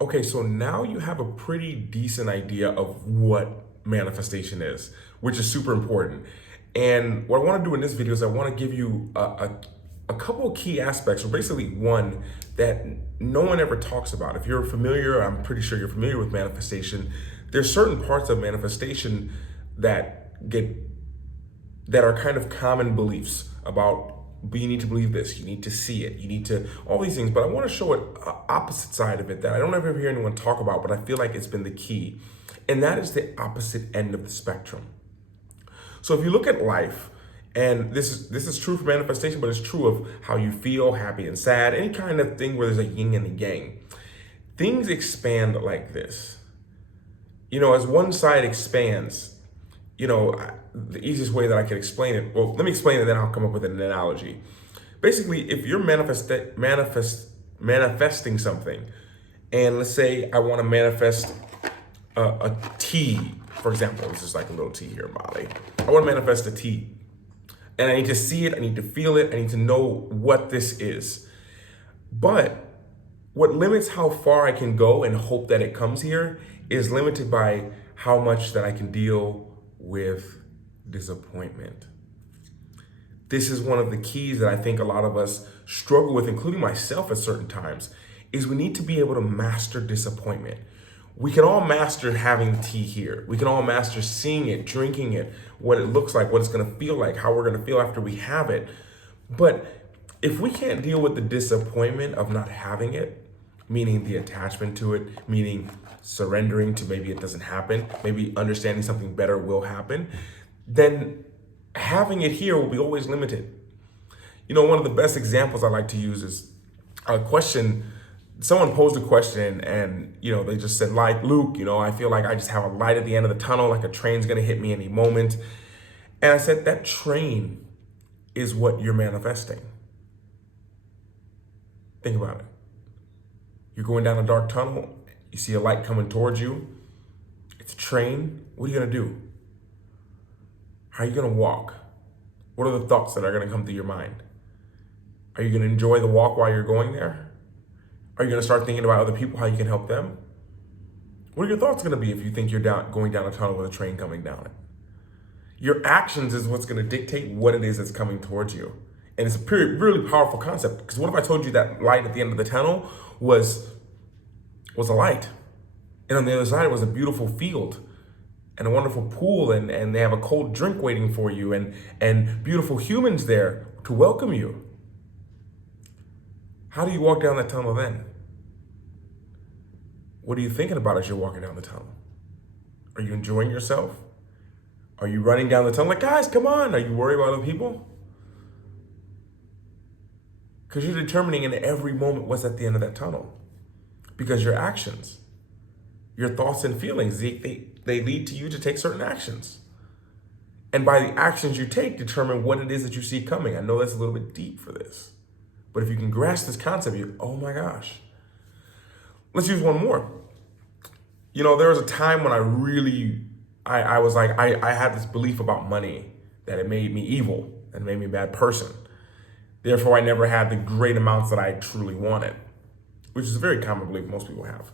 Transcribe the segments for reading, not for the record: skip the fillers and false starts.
Okay, so now you have a pretty decent idea of what manifestation is, which is super important. And what I want to do in this video is I want to give you a couple of key aspects, or basically one that no one ever talks about. If you're familiar, I'm pretty sure you're familiar with manifestation. There's certain parts of manifestation that get that are kind of common beliefs about, but you need to believe this, you need to see it, you need to, all these things. But I want to show an opposite side of it that I don't ever hear anyone talk about, but I feel like it's been the key. And that is the opposite end of the spectrum. So if you look at life, and this is true for manifestation, but it's true of how you feel, happy and sad, any kind of thing where there's a yin and a yang. Things expand like this. As one side expands, the easiest way that I can explain it, well, let me explain it, then I'll come up with an analogy. Basically, if you're manifesting something, and let's say I want to manifest a tea, for example. This is like a little tea here in Bali. I want to manifest a tea, and I need to see it, I need to feel it, I need to know what this is. But what limits how far I can go and hope that it comes here is limited by how much that I can deal with disappointment. This is one of the keys that I think a lot of us struggle with, including myself at certain times, is we need to be able to master disappointment. We can all master having tea here. We can all master seeing it, drinking it, what it looks like, what it's gonna feel like, how we're gonna feel after we have it. But if we can't deal with the disappointment of not having it, meaning the attachment to it, meaning surrendering to maybe it doesn't happen, maybe understanding something better will happen, then having it here will be always limited. One of the best examples I like to use is a question. Someone posed a question and, they just said, like, Luke, I feel like I just have a light at the end of the tunnel, like a train's gonna hit me any moment. And I said, that train is what you're manifesting. Think about it. You're going down a dark tunnel, you see a light coming towards you. It's a train. What are you gonna do? How are you gonna walk? What are the thoughts that are gonna come through your mind? Are you gonna enjoy the walk while you're going there? Are you gonna start thinking about other people, how you can help them? What are your thoughts gonna be if you think you're going down a tunnel with a train coming down it? Your actions is what's gonna dictate what it is that's coming towards you. And it's a really powerful concept, because what if I told you that light at the end of the tunnel was a light, and on the other side it was a beautiful field and a wonderful pool, and they have a cold drink waiting for you, and beautiful humans there to welcome you? How do you walk down that tunnel then? What are you thinking about as you're walking down the tunnel? Are you enjoying yourself? Are you running down the tunnel like, guys, come on? Are you worried about other people? Because you're determining in every moment what's at the end of that tunnel. Because your actions, your thoughts and feelings, they lead to you to take certain actions. And by the actions you take, determine what it is that you see coming. I know that's a little bit deep for this, but if you can grasp this concept, oh my gosh. Let's use one more. There was a time when I was like, I had this belief about money that it made me evil and made me a bad person. Therefore, I never had the great amounts that I truly wanted, which is a very common belief most people have.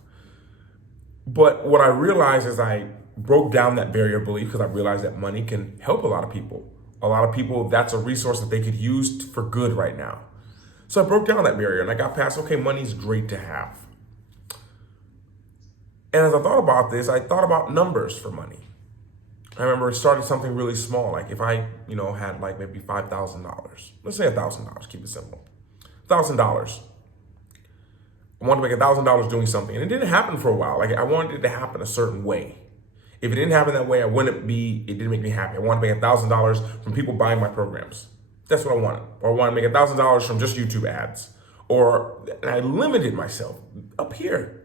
But what I realized is I broke down that barrier of belief, because I realized that money can help a lot of people. A lot of people, that's a resource that they could use for good right now. So I broke down that barrier and I got past, okay, money's great to have. And as I thought about this, I thought about numbers for money. I remember starting something really small, like if I, had like maybe $5,000. Let's say $1,000, keep it simple. $1,000. I wanted to make $1,000 doing something, and it didn't happen for a while. Like I wanted it to happen a certain way. If it didn't happen that way, it didn't make me happy. I wanted to make $1,000 from people buying my programs. That's what I wanted. Or I wanted to make $1,000 from just YouTube ads. And I limited myself up here.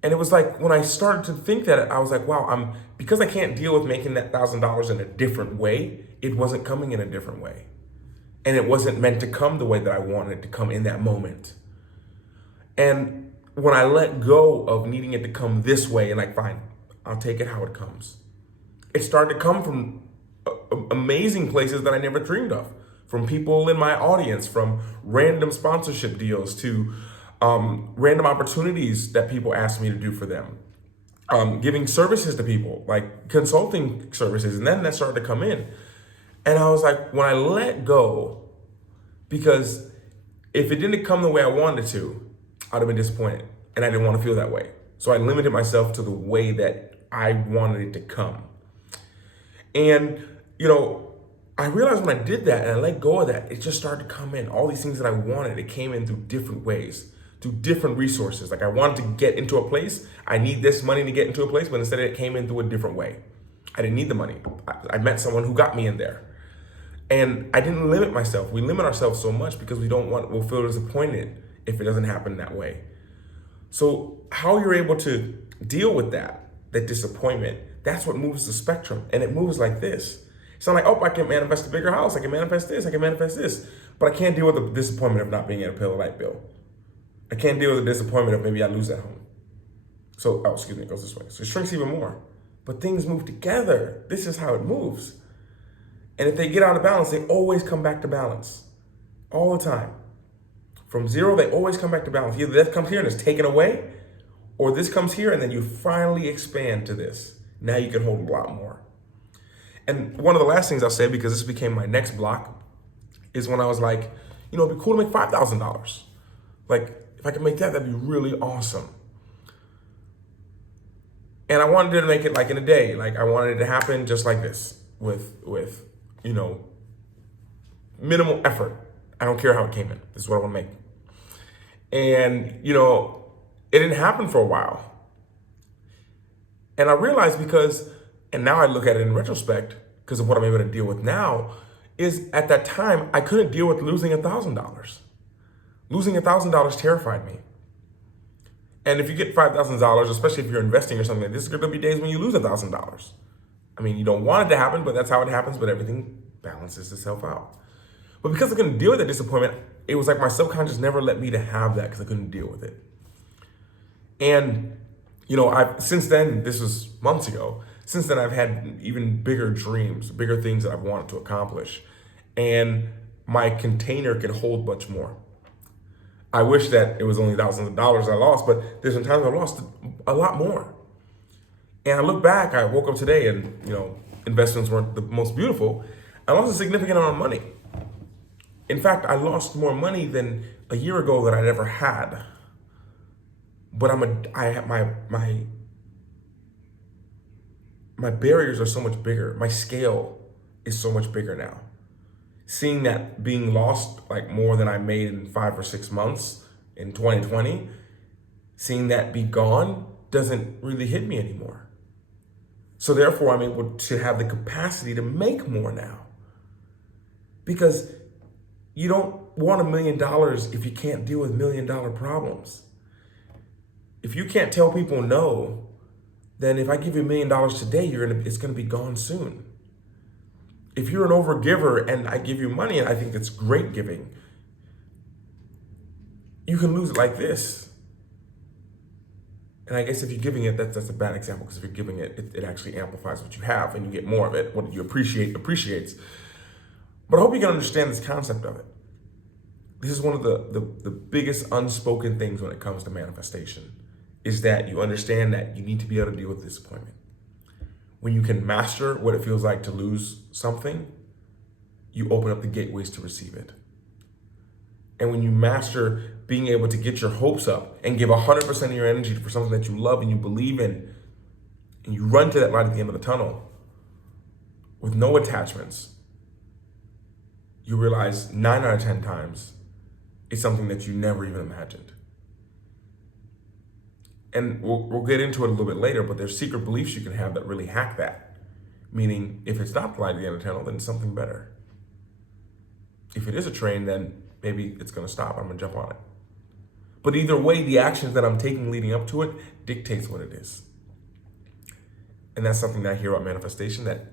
And it was like, when I started to think that, I was like, wow, because I can't deal with making that $1,000 in a different way, it wasn't coming in a different way. And it wasn't meant to come the way that I wanted it to come in that moment. And when I let go of needing it to come this way, and like, fine, I'll take it how it comes, it started to come from amazing places that I never dreamed of, from people in my audience, from random sponsorship deals to Random opportunities that people ask me to do for them, giving services to people, like consulting services. And then that started to come in. And I was like, when I let go, because if it didn't come the way I wanted it to, I'd have been disappointed. And I didn't want to feel that way. So I limited myself to the way that I wanted it to come. And, I realized when I did that and I let go of that, it just started to come in. All these things that I wanted, it came in through different ways, through different resources. Like I wanted to get into a place. I need this money to get into a place, but instead it came in through a different way. I didn't need the money. I met someone who got me in there. And I didn't limit myself. We limit ourselves so much because we'll feel disappointed if it doesn't happen that way. So how you're able to deal with that disappointment, that's what moves the spectrum. And it moves like this. It's not like, oh, I can manifest a bigger house. I can manifest this. I can manifest this. But I can't deal with the disappointment of not being able to pay a light bill. I can't deal with the disappointment of maybe I lose that home. So, it goes this way. So it shrinks even more. But things move together. This is how it moves. And if they get out of balance, they always come back to balance. All the time. From zero, they always come back to balance. Either that comes here and it's taken away, or this comes here and then you finally expand to this. Now you can hold a lot more. And one of the last things I'll say, because this became my next block, is when I was like, it'd be cool to make $5,000. Like, if I could make that, that'd be really awesome. And I wanted to make it like in a day. Like I wanted it to happen just like this, with minimal effort. I don't care how it came in. This is what I want to make. And, it didn't happen for a while. And I realized and now I look at it in retrospect, because of what I'm able to deal with now, is at that time, I couldn't deal with losing $1,000. Losing $1,000 terrified me. And if you get $5,000, especially if you're investing or something like this, there's going to be days when you lose $1,000. I mean, you don't want it to happen, but that's how it happens, but everything balances itself out. But because I couldn't deal with that disappointment, it was like my subconscious never let me to have that because I couldn't deal with it. And, I've since then, this was months ago, since then I've had even bigger dreams, bigger things that I've wanted to accomplish. And my container can hold much more. I wish that it was only thousands of dollars I lost, but there's some times I lost a lot more. And I look back, I woke up today and, investments weren't the most beautiful. I lost a significant amount of money. In fact, I lost more money than a year ago that I'd ever had. But my barriers are so much bigger. My scale is so much bigger now. Seeing that being lost like more than I made in 5 or 6 months in 2020, seeing that be gone doesn't really hit me anymore. So therefore, I'm able to have the capacity to make more now. Because you don't want $1 million if you can't deal with $1 million problems. If you can't tell people no, then if I give you $1 million today, it's gonna be gone soon. If you're an overgiver and I give you money and I think that's great giving, you can lose it like this. And I guess if you're giving it, that's a bad example, because if you're giving it, it actually amplifies what you have and you get more of it. What you appreciates. But I hope you can understand this concept of it. This is one of the biggest unspoken things when it comes to manifestation, is that you understand that you need to be able to deal with disappointment. When you can master what it feels like to lose something, you open up the gateways to receive it. And when you master being able to get your hopes up and give 100% of your energy for something that you love and you believe in, and you run to that light at the end of the tunnel with no attachments, you realize 9 out of 10 times it's something that you never even imagined. And we'll get into it a little bit later, but there's secret beliefs you can have that really hack that. Meaning, if it's not the light at the end of the tunnel, then it's something better. If it is a train, then maybe it's gonna stop, I'm gonna jump on it. But either way, the actions that I'm taking leading up to it dictates what it is. And that's something that I hear about manifestation that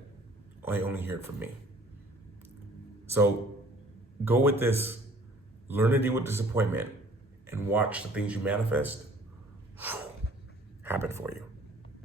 I only hear it from me. So go with this, learn to deal with disappointment, and watch the things you manifest happen for you.